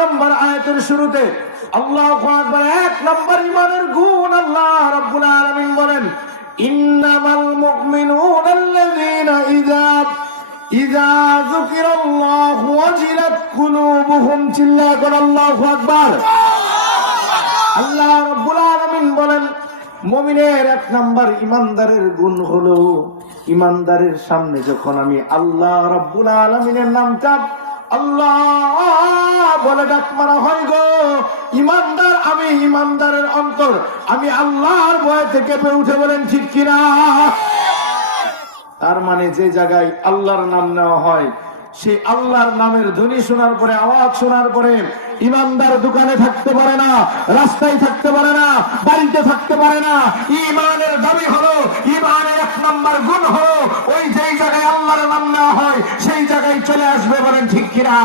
নম্বর আয়াতের শুরুতে আল্লাহু আকবার, 1 নম্বর ঈমানের গুণ আল্লাহ রাব্বুল আলামিন বলেন, ইন্নামাল মুমিনুনা আল্লাযীনা ইযা যুকিরাল্লাহু ওয়াজিলাত কুলুবুহুম। চিল্লা করে আল্লাহু আকবার। আল্লাহ রাব্বুল আলামিন বলেন, মুমিনের 1 নম্বর ঈমানদারের গুণ হলো, ঈমানদারের সামনে যখন আমি আল্লাহ রাব্বুল আলামিনের নামটা আল্লাহ বলে ডাক মারা হয় গো, ঈমানদার আমি, ঈমানদারের অন্তর আমি আল্লাহর ভয় থেকে কেঁপে উঠে। বলেন ঠিক কিনা? তার মানে যে জায়গায় আল্লাহর নাম নেওয়া হয়, সেই আল্লাহর নামের ধ্বনি শোনার পরে, আওয়াজ শোনার পরে ঈমানদার দোকানে থাকতে পারে না, রাস্তায় থাকতে পারে না, বাড়িতে থাকতে পারে না। ঈমানের দাবি হলো, ঈমানের 1 নম্বর গুণ হলো, ওই যেই জায়গায় আল্লাহর নাম নেওয়া হয় সেই জায়গায় চলে আসবে। বলেন ঠিক কিনা?